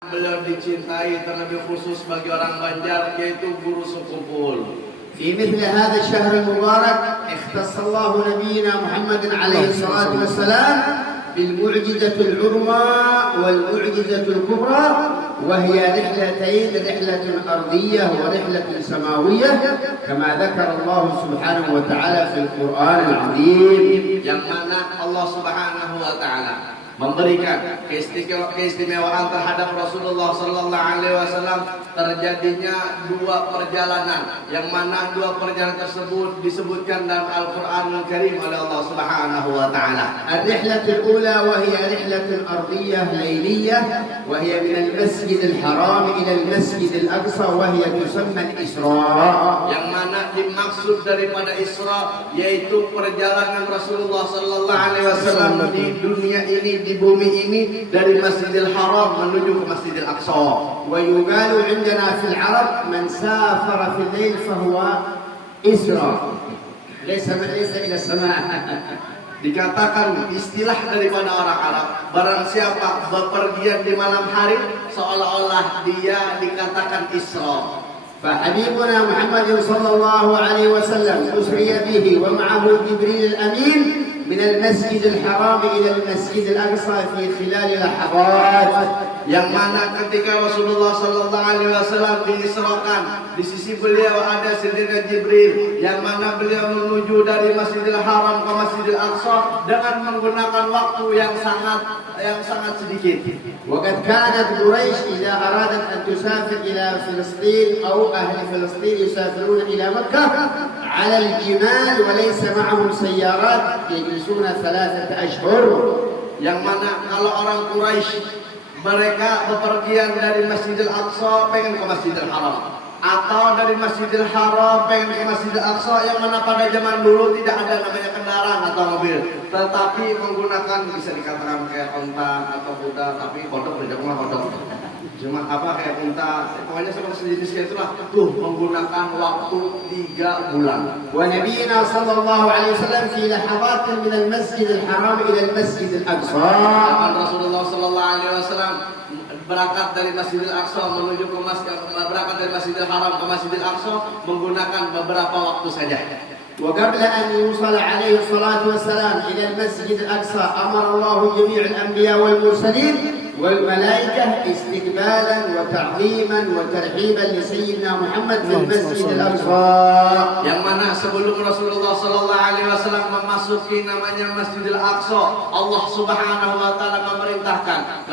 Beliau dicintai terlebih khusus bagi orang Banjar, yaitu guru Sukupul. في مثل هذا الشهر المبارك اختص الله نبينا محمد عليه الصلاة والسلام بالمعجزة العظمى والمعجزة الكبرى، وهي رحلتين، رحلة أرضية ورحلة سماوية، كما ذكر الله سبحانه وتعالى في القرآن العظيم. Yang mana Allah Subhanahu wa Ta'ala memberikan keistimewaan terhadap Rasulullah Sallallahu Alaihi Wasallam, terjadinya dua perjalanan, yang mana dua perjalanan tersebut disebutkan dalam Al-Quranul Karim oleh Allah Subhanahu Wa Taala. الرحلة الأولى وهي رحلة أرضية ليلية، وهي من المسجد الحرام إلى المسجد الأقصى، وهي تسمى الإسراء. Yang mana dimaksud daripada Isra yaitu perjalanan Rasulullah Sallallahu Alaihi Wasallam di dunia ini, di bumi ini, dari Masjidil Haram menuju ke Masjidil Aqsa. ويقال عندنا في العرب من سافر في الليل فهو إسرى، ليس إلى السماء. Dikatakan istilah daripada orang Arab, barang siapa bepergian di malam hari seolah-olah dia dikatakan Isra. فحبيبنا محمد صلى الله عليه وسلم أسري به ومعه جبريل الأمين من المسجد الحرام إلى المسجد الأقصى في خلال لحظات. Yang mana ketika Rasulullah Sallallahu Alaihi Wasallam diisrakan, di sisi beliau ada Sayyidina Jibril, yang mana beliau menuju dari Masjidil Haram ke Masjidil Aqsa dengan menggunakan waktu yang sangat sedikit. وقد كانت قريش إذا أرادت أن تسافر إلى فلسطين أو أهل فلسطين يسافرون إلى مكة على الجمال وليس معهم سيارات، يجلسون 3 أشهر. Yang mana kalau orang Quraisy mereka bepergian dari Masjidil Aqsa pengen ke Masjidil Haram, atau dari Masjidil Haram pengen ke Masjidil Aqsa, yang mana pada zaman dulu tidak ada namanya kendaraan atau mobil, tetapi menggunakan, bisa dikatakan kayak unta atau kuda, tapi kodok tidak mah kodok, cuma apa kayak unta, pokoknya seperti sejenis kayak itulah, tuh menggunakan waktu 3 bulan. ونبينا صلى الله عليه وسلم في لحظات من المسجد الحرام إلى المسجد الأقصى. Rasulullah Sallallahu Alaihi Wasallam berangkat dari Masjidil Aqsa menuju ke berangkat dari Masjidil Haram ke Masjidil Aqsa menggunakan beberapa waktu saja. وقبل أن يوصل عليه الصلاة والسلام إلى المسجد الأقصى أمر الله جميع الأنبياء والمرسلين والملائكة استقبالا وتعظيما وترحيبا لسيدنا محمد في المسجد الأقصى. Yang mana sebelum Rasulullah Sallallahu Alaihi Wasallam memasuki namanya Masjidil Aqsa, Allah Subhanahu Wa Taala memerintahkan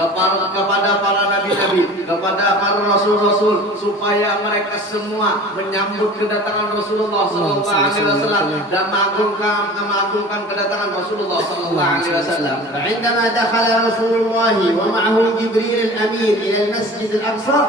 kepada para nabi-nabi, kepada para rasul-rasul, supaya mereka semua menyambut kedatangan Rasulullah Sallallahu Alaihi Wasallam dan mengagungkan kedatangan Rasulullah Sallallahu Alaihi Wasallam. فعندما دخل رسول الله ومعه جبريل الأمين إلى المسجد الأقصى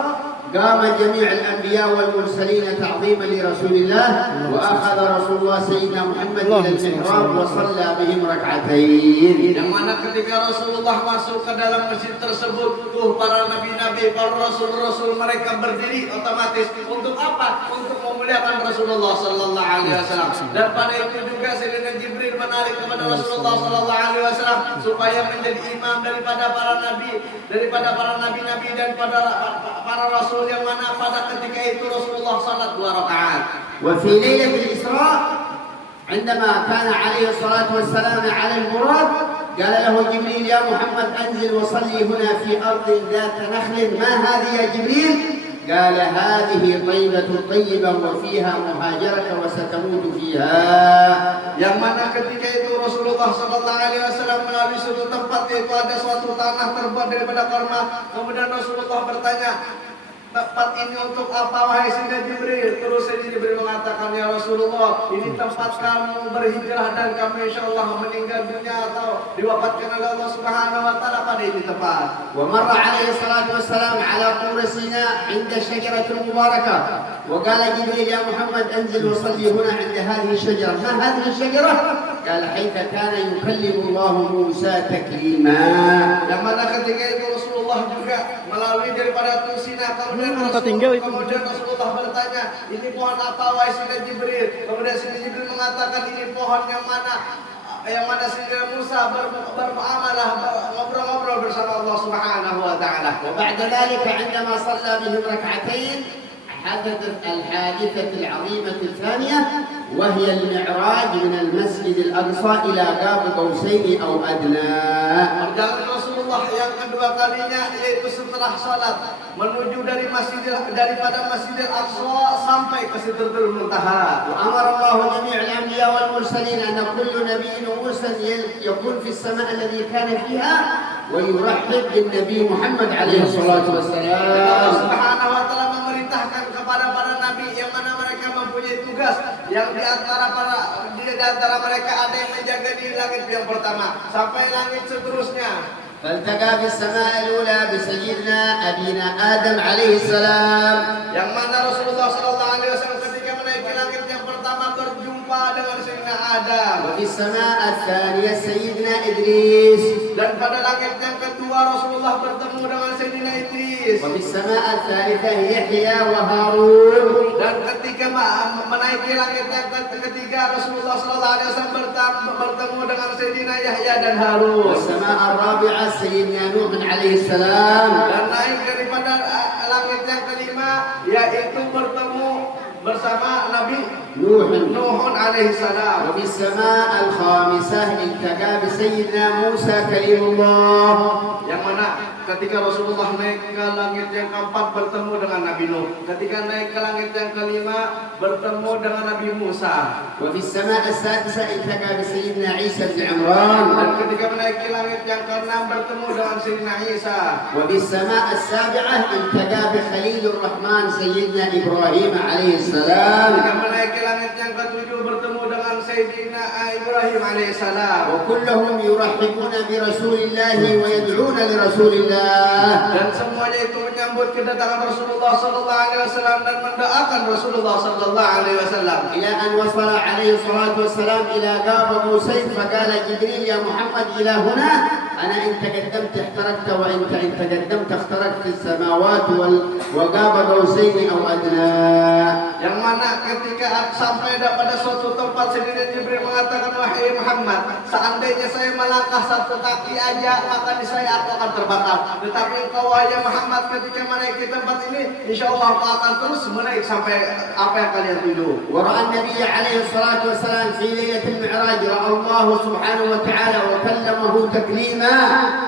قام جميع الأنبياء والمرسلين تعظيما لرسول الله، وأخذ رسول الله سيدنا محمد إلى المحراب وصلى بهم ركعتين. Yang mana ketika Rasulullah masuk ke dalam masjid tersebut, tuh para nabi-nabi, para rasul-rasul mereka berdiri otomatis untuk apa? Untuk memuliakan Rasulullah Sallallahu Alaihi Wasallam. Dan pada itu juga Sayyidina Jibril menarik kepada Rasulullah Sallallahu Alaihi Wasallam supaya menjadi imam daripada para nabi-nabi dan para rasul, yang mana pada ketika itu Rasulullah salat 2 rakaat. وفي ليلة الإسراء عندما كان عليه الصلاة والسلام على البراق قال له جبريل يا محمد أنزل وصلي هنا في أرض ذات نخل، ما هذه يا جبريل؟ قال هذه طيبة طيبة وفيها مهاجرك وستموت فيها. Yang mana ketika itu Rasulullah Sallallahu Alaihi Wasallam melalui suatu tempat, yaitu ada suatu tanah terbuat daripada kurma. Kemudian Rasulullah bertanya, tempat ini untuk apa wahai Sayyidina Jibril? Terus Sayyidina Jibril mengatakan, ya Rasulullah, ini tempat kamu berhijrah dan kamu insya Allah meninggal dunia atau diwafatkan oleh Allah Subhanahu Wa Taala pada ini tempat. ومر عليه الصلاة والسلام على طور سيناء عند الشجرة المباركة، وقال جبريل يا محمد أنزل وصلي هنا عند هذه الشجرة، ما هذه الشجرة؟ قال حيث كان يكلم الله موسى تكليما. Yang mana ketika itu Rasulullah juga melalui daripada Sina, kemudian Rasulullah bertanya, ini pohon apa wahai Sayyidina Jibril? Kemudian Sayyidina Jibril mengatakan, ini pohon yang mana yang mana Sayyidina Musa bermuamalah, ngobrol-ngobrol bersama Allah Subhanahu wa taala. وبعد ذلك عندما صلى بهم ركعتين حدثت الحادثة العظيمة الثانية وهي المعراج من المسجد الأقصى إلى قاب قوسين أو أدنى. Perjalanan Rasulullah yang kedua kalinya yaitu setelah salat menuju daripada Masjidil Aqsa sampai ke Sidratul Muntaha. وأمر الله جميع الأنبياء والمرسلين أن كل نبي ومرسل يكون في السماء الذي كان فيها ويرحب بالنبي محمد عليه الصلاة Allah والسلام. Subhanahu wa taala memerintahkan kepada para nabi yang mana mereka mempunyai tugas yang di antara mereka ada yang menjaga di langit yang pertama sampai langit seterusnya. فالتقى في السماء الأولى بسيدنا أبينا آدم عليه السلام. Yang mana Rasulullah sallallahu alaihi wasallam ketika menaiki langit yang pertama berjumpa dengan Sayyidina Adam. وفي السماء الثانية سيدنا إدريس. Dan pada langit yang kedua Rasulullah bertemu dengan Sayyidina Idris. وفي السماء الثالثة يحيى وهارون. Dan ketika menaiki langit yang ketiga Rasulullah sallallahu alaihi wasallam bertemu dengan Sayyidina Yahya dan Harun. والسماء الرابعة سيدنا نوح عليه السلام. Dan naik daripada langit yang kelima yaitu bertemu bersama Nabi Nuh alaihi salam. وفي السماء الخامسة التقى بسيدنا موسى كليم الله. Yang mana ketika Rasulullah naik ke langit yang keempat bertemu dengan Nabi Nuh. Ketika naik ke langit yang kelima bertemu dengan Nabi Musa. وفي السماء السادسة التقى بسيدنا عيسى بن عمران. Dan ketika menaiki langit yang keenam bertemu dengan Sayyidina Isa. وفي السماء السابعة التقى بخليل الرحمن سيدنا إبراهيم عليه السلام. Ketika menaiki langit yang ketujuh bertemu dengan Sayyidina Ibrahim alaihissalam. وكلهم يرحبون برسول الله ويدعون لرسول الله. Dan semuanya itu menyambut kedatangan Rasulullah sallallahu alaihi wasallam dan mendoakan Rasulullah sallallahu alaihi wasallam. إلى أن وصل عليه الصلاة والسلام إلى قاب قوسين فقال جبريل يا محمد إلى هنا أنا إن تقدمت احترقت وإن تقدمت اخترقت السماوات وقاب قوسين أو أدنى. Yang mana ketika sampai pada suatu tempat Sayyidina Jibril mengatakan wahai Muhammad, seandainya saya melangkah satu kaki aja maka saya akan terbakar. Tetapi engkau wahai Muhammad ketika menaiki tempat ini insyaallah kau akan terus menaik sampai apa yang kalian tuju. ورأى النبي عليه الصلاة والسلام في ليلة المعراج رأى الله سبحانه وتعالى وكلمه تكليما.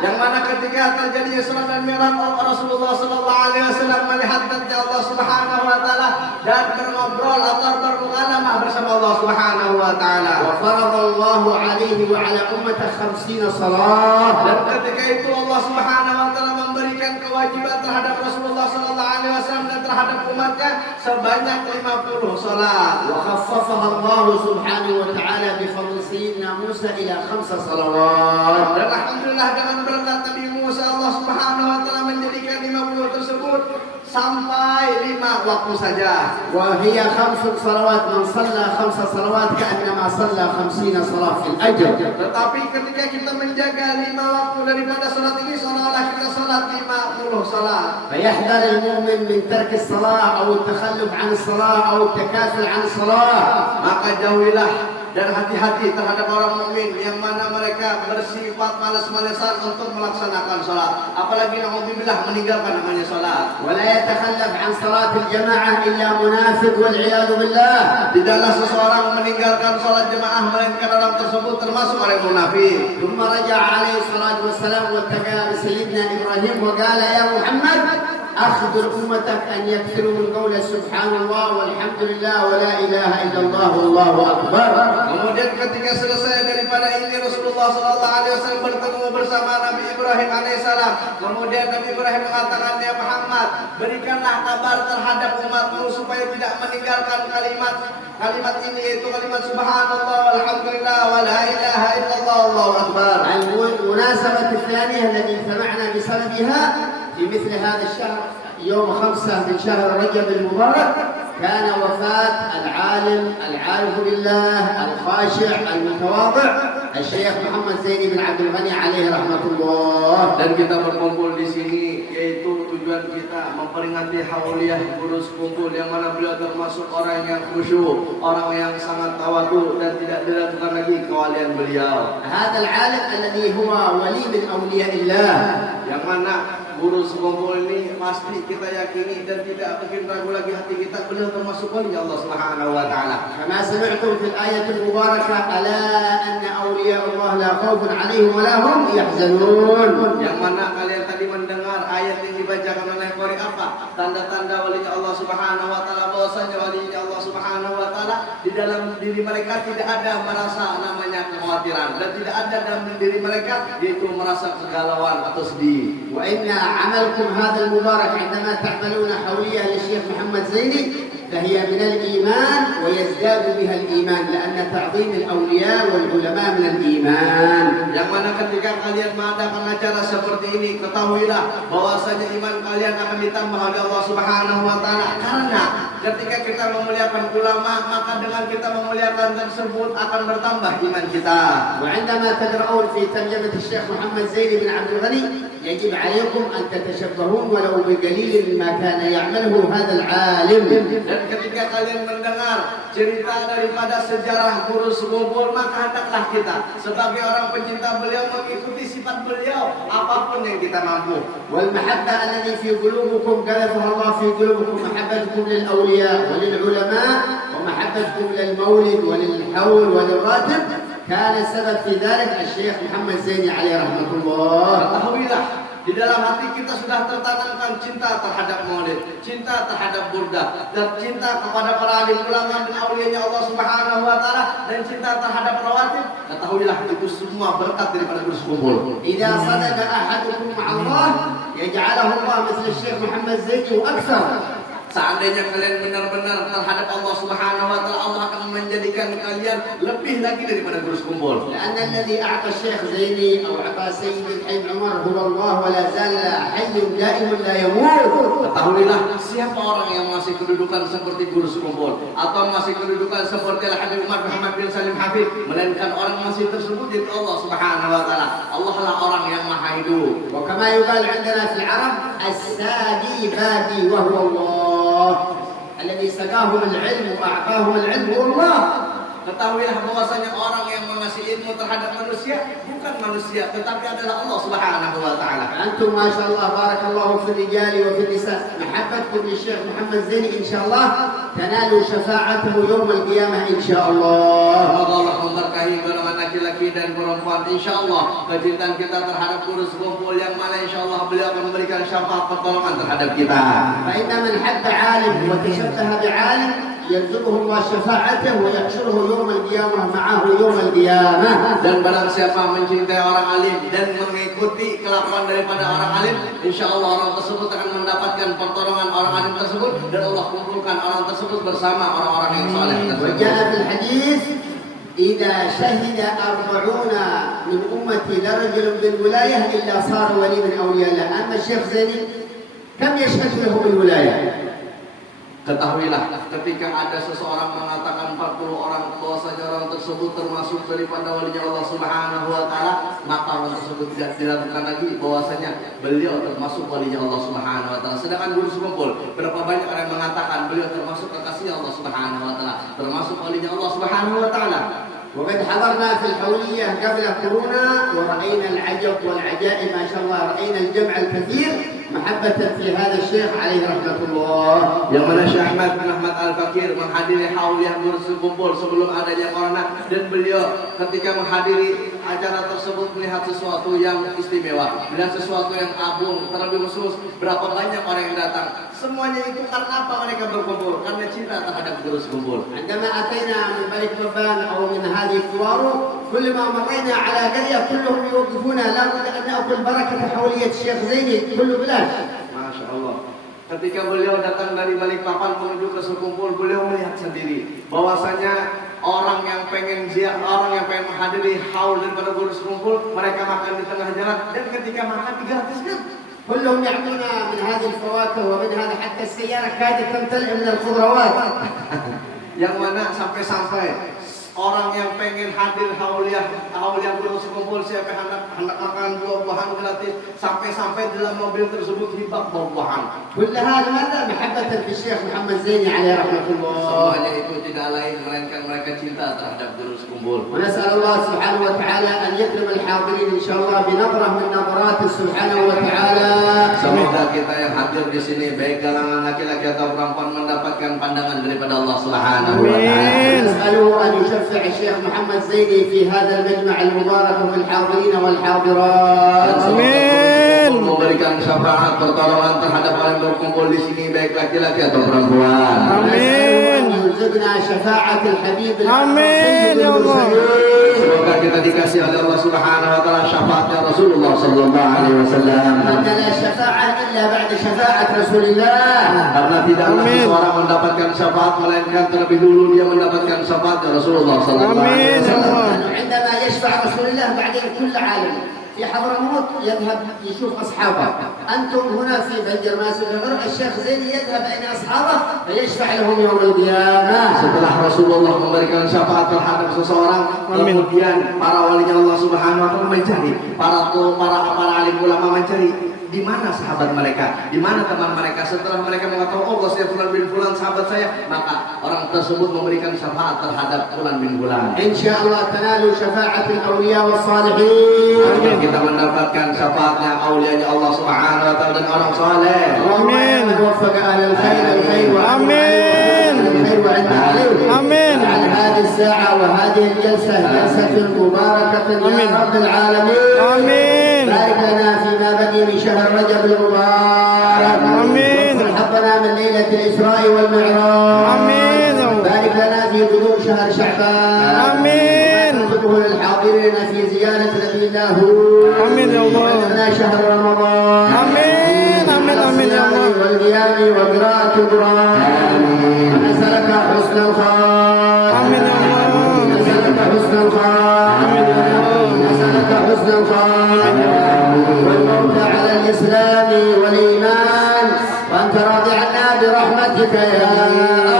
Yang mana ketika terjadi Isra dan Mi'raj Rasulullah sallallahu alaihi wasallam melihat janji Allah Subhanahu wa taala dan berngobrol atau bermukalamah bersama Allah Subhanahu wa taala. وفرض الله عليه وعلى أمته 50 صلاة. Dan ketika itu Allah Subhanahu wa taala memberikan kewajiban terhadap Rasulullah sallallahu alaihi wasallam dan terhadap umatnya sebanyak 50 salat. وخففها الله سبحانه وتعالى بفضل سيدنا موسى إلى 5 صلوات. Dan alhamdulillah dengan berkat Nabi Musa Allah Subhanahu wa taala menjadikan 50 tersebut sampai 5 waktu saja. وهي 5 صلوات من صلى 5 صلوات كأنما صلى 50 صلاة في الأجر. Tetapi ketika kita menjaga 5 waktu daripada salat ini seolah-olah kita salat 50 salat. فيحذر المؤمن من ترك الصلاة أو التخلف عن الصلاة أو التكاسل عن الصلاة. Maka jauhilah dan hati-hati terhadap orang mukmin yang mana mereka bersifat malas-malasan untuk melaksanakan salat, apalagi naudzubillah meninggalkan namanya salat. ولا يتخلف عن صلاة الجماعة إلا منافق والعياذ بالله. Tidaklah seseorang meninggalkan salat jemaah melainkan orang tersebut termasuk orang munafik. ثم رجع عليه الصلاة والسلام والتقى بسيدنا إبراهيم وقال يا محمد أخبر أمتك أن يكثروا من قول سبحان الله والحمد لله ولا إله إلا الله والله أكبر. Kemudian ketika selesai daripada ini Rasulullah SAW bertemu bersama Nabi Ibrahim alaihissalam. Kemudian Nabi Ibrahim mengatakan, ya Muhammad, berikanlah kabar terhadap umatmu supaya tidak meninggalkan kalimat ini, yaitu kalimat subhanallah walhamdulillah wa la ilaha illallah wallahu akbar. المناسبة الثانية التي اجتمعنا بسببها في مثل هذا الشهر يوم 5 من شهر رجب المبارك كان وفاة العالم العارف بالله الخاشع المتواضع الشيخ محمد زين بن عبد الغني عليه رحمة الله. Dan kita berkumpul di sini yaitu tujuan kita memperingati hauliyah guru sekumpul yang mana beliau termasuk orang yang khusyuk, orang yang sangat tawadhu dan tidak diragukan lagi kewalian beliau. هذا العالم الذي هو ولي من أولياء الله. Yang mana guru sekumpul ini pasti kita yakini dan tidak mungkin ragu lagi hati kita, beliau termasuk wali Allah Subhanahu wa taala. كما سمعتم في الآية المباركة ألا أن أولياء الله لا خوف عليهم ولا هم يحزنون. Yang mana kalian tadi mendengar ayat yang dibacakan oleh qari apa? Tanda-tanda walinya Allah Subhanahu wa taala, bahwasanya walinya Allah Subhanahu wa taala di dalam diri mereka tidak ada merasa namanya kekhawatiran dan tidak ada dalam diri mereka yaitu merasa kegalauan atau sedih. وإن عملكم هذا المبارك عندما تعملون حولية للشيخ محمد زيني فهي من الإيمان ويزداد بها الإيمان لأن تعظيم الأولياء والعلماء من الإيمان. Yang mana ketika kalian mengadakan acara seperti ini, ketahuilah bahwasanya iman kalian akan ditambah oleh Allah Subhanahu wa taala. Karena ketika kita memuliakan ulama, maka dengan kita memuliakan tersebut akan bertambah iman kita. وعندما تقرؤون في ترجمة الشيخ محمد زيني بن عبد الغني يجب عليكم أن تتشبهون ولو بقليل مما كان يعمله هذا العالم. Dan ketika kalian mendengar cerita daripada sejarah guru sekumpul, maka hendaklah kita sebagai orang pencinta beliau mengikuti sifat beliau apapun yang kita mampu. والمحبة التي في قلوبكم كلفها الله في قلوبكم محبتكم للأولياء وللعلماء ومحبتكم للمولد وللحول وللراتب كان السبب في ذلك الشيخ محمد زيني عليه رحمة الله. Ketahuilah, di dalam hati kita sudah tertanamkan cinta terhadap maulid, cinta terhadap burdah, dan cinta kepada para alim ulama dan aulianya Allah Subhanahu wa taala, dan cinta terhadap rawatib. Ketahuilah itu semua berkat daripada guru sekumpul. إذا صدق أحدكم مع الله يجعله الله مثل الشيخ محمد زيني وأكثر. Seandainya kalian benar-benar terhadap Allah Subhanahu wa taala, Allah akan menjadikan kalian lebih lagi daripada guru sekumpul. لأن الذي أعطى الشيخ زيني أو أعطى سيد الحي عمر هو الله ولا زال حي دائم لا يموت. Ketahuilah siapa orang yang masih kedudukan seperti guru sekumpul atau masih kedudukan seperti Al-Habib Umar Muhammad bin Salim Habib, melainkan orang masih tersebut yaitu Allah Subhanahu wa taala. Allah lah orang yang maha hidup. وكما يقال عندنا في العرب السادي بادي وهو الله الذي سقاهم العلم وأعطاهم العلم هو الله. Ketahuilah bahwasanya orang yang mengasih ilmu terhadap manusia bukan manusia tetapi adalah Allah Subhanahu wa taala. أنتم ما شاء الله بارك الله في الرجال وفي النساء محبتكم للشيخ محمد زيني إن شاء الله تنالوا شفاعته يوم القيامة إن شاء الله. Semoga Allah memberkahi golongan laki-laki dan perempuan insyaallah. Kecintaan kita terhadap guru sekumpul yang mana insyaallah beliau akan memberikan syafaat pertolongan terhadap kita. فإن من حب عالم وتشبه بعالم يرزقه الله شفاعته ويحشره يوم القيامة معه يوم القيامة. Dan barang siapa mencintai orang alim dan mengikuti kelakuan daripada orang alim, insyaallah orang tersebut akan mendapatkan pertolongan orang alim tersebut dan Allah kumpulkan orang tersebut bersama orang-orang yang saleh tersebut. وجاء في الحديث إذا شهد 40 من أمتي لرجل بالولاية إلا صار ولي من أولياء الله. أما الشيخ زيني كم يشهد له بالولاية؟ Ketahuilah ketika ada seseorang mengatakan 40 orang bahwasanya orang tersebut termasuk daripada walinya Allah Subhanahu wa taala, maka orang tersebut tidak diragukan lagi bahwasanya beliau termasuk walinya Allah Subhanahu wa taala. Sedangkan guru sekumpul, berapa banyak orang yang mengatakan beliau termasuk kekasih Allah Subhanahu wa taala, termasuk walinya Allah Subhanahu wa taala. وقد حضرنا في الحولية قبل كورونا ورأينا العجب والعجائب ما شاء الله، رأينا الجمع الكثير محبة في هذا الشيخ عليه رحمة الله. Yang mana Syekh Ahmad bin Ahmad Al-Fakir menghadiri hauliyah guru sekumpul sebelum adanya corona, dan beliau ketika menghadiri acara tersebut melihat sesuatu yang istimewa, melihat sesuatu yang agung, terlebih khusus berapa banyak orang yang datang. Semuanya itu karena apa mereka berkumpul? Karena cinta terhadap guru sekumpul. عندما أتينا من بلد بابان أو من هذه كوارو كل ما مرينا على قرية كلهم يوقفونا لابد أن نأكل بركة حولية الشيخ زيني كله بلاش. Masya Allah. Ketika beliau datang dari Balikpapan menuju ke Sekumpul, beliau melihat sendiri bahwasanya orang yang pengen orang yang pengen menghadiri haul daripada guru Sekumpul, mereka makan di tengah jalan dan ketika makan digratiskan. كلهم يعطونا من هذه الفواكه ومن هذا حتى السيارة كادت تمتلئ من الخضروات. Yang mana sampai-sampai orang yang pengen hadir hauliah terus kumpul siapa hendak makan buah-buahan gratis sampai dalam mobil tersebut hibak buah-buahan. كل هذا ماذا؟ محبة في الشيخ محمد زيني عليه رحمة الله. Semuanya itu tidak lain melainkan mereka cinta terhadap terus kumpul. ونسأل الله سبحانه وتعالى أن يكرم الحاضرين إن شاء الله بنظرة من نظراته سبحانه وتعالى. Semoga kita yang hadir di sini baik kalangan laki-laki atau perempuan mendapatkan pandangan daripada Allah Subhanahu wa taala. نسأله أن يشفع الشيخ محمد زيني في هذا المجمع المبارك في الحاضرين والحاضرات. Amin. Memberikan syafaat pertolongan terhadap orang yang berkumpul di sini baik laki-laki atau perempuan. Amin. يرزقنا شفاعة الحبيب Amin ya Allah. Semoga kita dikasih oleh Allah Subhanahu wa taala syafaatnya Rasulullah sallallahu alaihi wasallam. لا شفاعة إلا بعد شفاعة رسول الله. Karena tidaklah seseorang mendapatkan syafaat melainkan terlebih dulu dia mendapatkan syafaat Rasulullah sallallahu alaihi wasallam. عندما يشفع رسول الله بعدين كل عالم في حضرموت يذهب يشوف أصحابه. أنتم هنا في بنجر ماسك الشيخ زيني يذهب إلى أصحابه فيشفع لهم يوم القيامة. Setelah Rasulullah memberikan syafaat terhadap seseorang, kemudian para walinya Allah Subhanahu wa taala mencari, para alim ulama mencari di mana sahabat mereka, di mana teman mereka. Setelah mereka mengatakan, oh saya fulan bin fulan sahabat saya, maka orang tersebut memberikan syafaat terhadap fulan bin fulan. Insyaallah tanalu syafa'atul awliya was salihin. Kita mendapatkan syafaatnya aulianya Allah Subhanahu wa taala dan orang saleh. Amin. Muwaffaq alal khair wa Amin. Amin. على هذه الساعة وهذه الجلسة جلسة مباركة يا رب العالمين. Amin. بارك لنا فيما بقي من شهر رجب المبارك. آمين. واغفر حظنا من ليلة الإسراء والمعراج. آمين. بارك لنا في قدوم شهر شعبان. آمين. واكتبه للحاضرين في زيارة نبي الله. آمين يا الله. وبلغنا شهر رمضان. آمين. آمين. آمين يا الله. والقيام وقراءة القرآن. ونسألك حسن الخاتمة. آمين يا الله. نسألك حسن الخاتمة. نسألك حسن الخاتمة والموت على الإسلام والإيمان وأنت راضي عنا برحمتك يا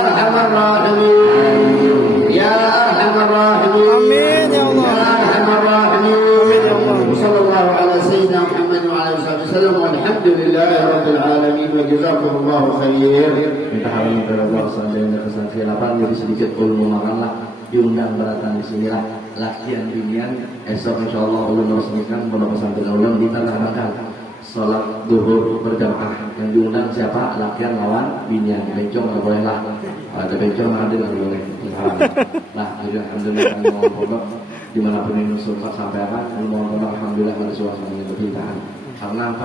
أرحم الراحمين. يا أرحم الراحمين. آمين يا الله. يا أرحم الراحمين. آمين يا الله. وصلى الله على سيدنا محمد وعلى آله وصحبه وسلم والحمد لله رب العالمين وجزاكم الله خير. Minta halangan kepada Allah seandainya kesan khilapan jadi sedikit ulun makanlah diundang beratan di sinilah lakian binian esok insyaallah ulun resmikan pondok pesantren ulun di Tanah Bakal salat zuhur berjamaah yang diundang siapa lakian lawan binian bencong nggak boleh lah ada bencong ada nggak boleh nah jadi alhamdulillah mohon pondok dimanapun ini sampai apa mohon pondok alhamdulillah pada suasana yang berpintahan karena